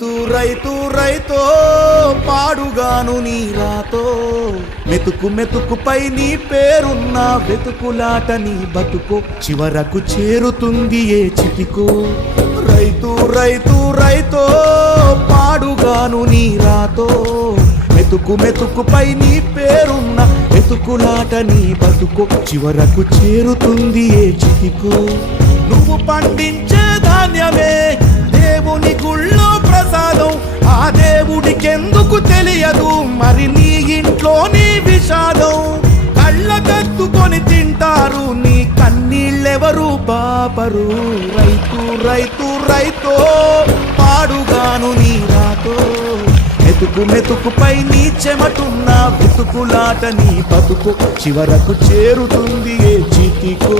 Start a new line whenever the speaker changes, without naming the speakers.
తూ రైతు రైతో పాడుగాను నీ రాతో. మెతుకు మెతుకుపై నీ పేరున్న వెతుకులాట నీ బతుకు. చివరకు చేరుతుంది ఏ చితికో రైతు రైతు రైతో పాడుగాను నీ రాతో. మెతుకు మెతుకుపై నీ పేరున్న వెతుకులాట నీ బతుకు. చివరకు చేరుతుంది ఏ చితికో నువ్వు పండించ మరి నీ ఇంట్లోనే విషాదం. కళ్ళ కత్తుకొని తింటారు నీ కన్నీళ్ళెవరు బాపరు రైతు రైతు రైతో పాడుగాను నీ రాతో. మెతుకు మెతుకుపై నీ చెమటున్న వెతుకులాట నీ బతుకు చివరకు చేరుతుంది ఏ చితికో